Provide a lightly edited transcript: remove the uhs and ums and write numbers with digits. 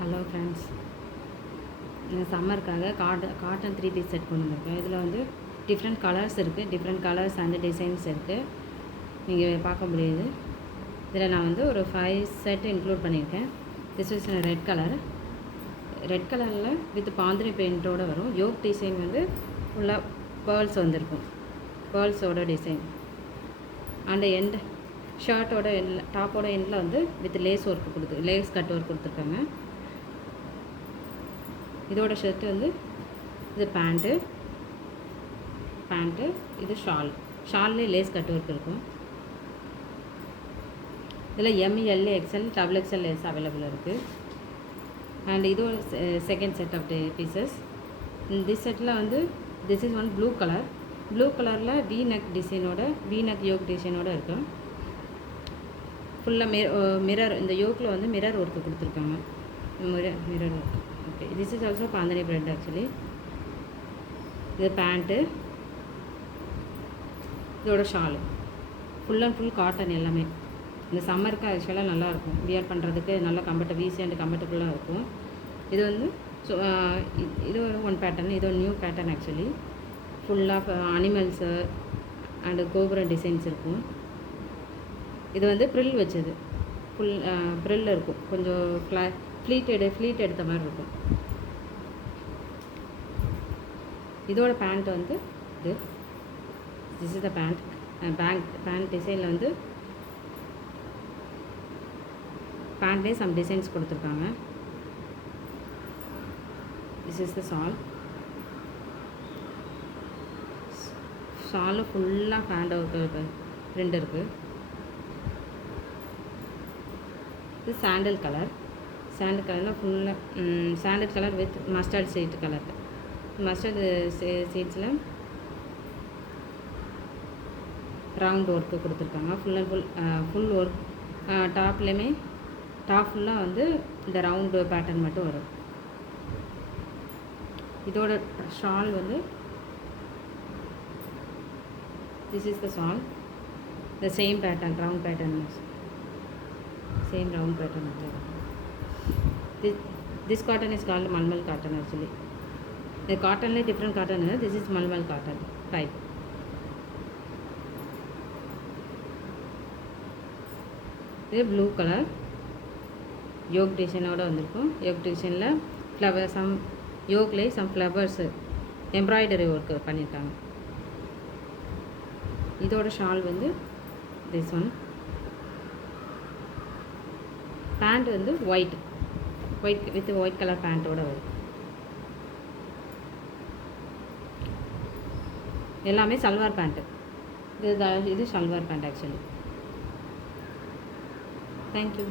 Hello friends, இந்த சம்மருக்காக cotton 3 piece set கொண்டு வந்திருக்கேன். இதில் வந்து டிஃப்ரெண்ட் கலர்ஸ் இருக்குது, டிஃப்ரெண்ட் கலர்ஸ் அண்ட் டிசைன்ஸ் இருக்குது, நீங்கள் பார்க்க முடியுது. இதில் நான் வந்து ஒரு 5 செட் இன்க்ளூட் பண்ணியிருக்கேன். திஸ் இஸ் ரெட் கலரில் வித் பாந்தினி பெயிண்டோடு வரும். யோக் டிசைன் வந்து ஃபுல்லாக பேர்ல்ஸ் வந்திருக்கும், பேர்ல்ஸோட டிசைன். அண்ட் எண்ட் ஷர்ட்டோட எண்டில், டாப்போட எண்டில் வந்து வித் லேஸ் கட் ஒர்க் கொடுத்துருக்காங்க. இதோட ஷர்ட் வந்து இது பேண்ட்டு, இது ஷால்லே லேஸ் கட் ஒர்க் இருக்கும். இதில் ML, XL, XXL லேஸ் அவைலபிள் இருக்குது. அண்ட் இது ஒரு second set of pieces. This செட்டில் வந்து திஸ் இஸ் ஒன் ப்ளூ கலரில் வி நெக் யோக் டிசைனோட இருக்கும். ஃபுல்லாக மிரர், இந்த யோக்கில் வந்து மிரர் ஒர்க்கு கொடுத்துருக்காங்க. Mirror work. Okay, this is also bandhani print actually. இது பேண்ட்டு, இதோட shawl full and full cotton. எல்லாமே இந்த சம்மருக்கு ஆக்சுவலாக நல்லாயிருக்கும், வியர் பண்ணுறதுக்கு நல்லா ஈஸி அண்ட் கம்ஃபர்டபுளாக இருக்கும். இது வந்து இது ஒரு ஒன் பேட்டர்ன், இது ஒரு நியூ பேட்டர்ன் ஆக்சுவலி. ஃபுல்லாக அனிமல்ஸு அண்டு கோபுரம் டிசைன்ஸ் இருக்கும். இது வந்து ப்ரில் வச்சது, ஃபுல் ப்ரில் இருக்கும், கொஞ்சம் ஃப்ளீட் எடுத்த மாதிரி இருக்கும். இதோட பேண்ட் வந்து திஸ் இஸ் த பேண்ட் டிசைனில் வந்து பேண்ட்லேயே சம் டிசைன்ஸ் கொடுத்துருக்காங்க. திஸ் இஸ் த ஷாலு ஃபுல்லாக பேண்ட் பிரிண்ட் இருக்குது. இது சாண்டல் கலரில் ஃபுல்லாக சாண்டல் கலர் வித் மஸ்டர்ட் சீட்ஸில் ரவுண்ட் ஒர்க்கு கொடுத்துருக்காங்க. Full work. டாப் ஃபுல்லாக வந்து இந்த ரவுண்டு பேட்டர்ன் மட்டும் வரும். இதோட ஷால் வந்து this is the shawl, the same pattern, round pattern. This cotton is called Malmal cotton actually. The cotton like different cotton. This is Malmal cotton type. This blue color yoke design oda vandirukkum. Yoke design la flower, some yoke like some flowers embroidery work பண்ணிருக்காங்க. இதோட shawl வந்து this one. Pant வந்து white with white colour பேண்ட்டோட வரும். எல்லாமே salwar pant. இது salwar pant actually. Thank you.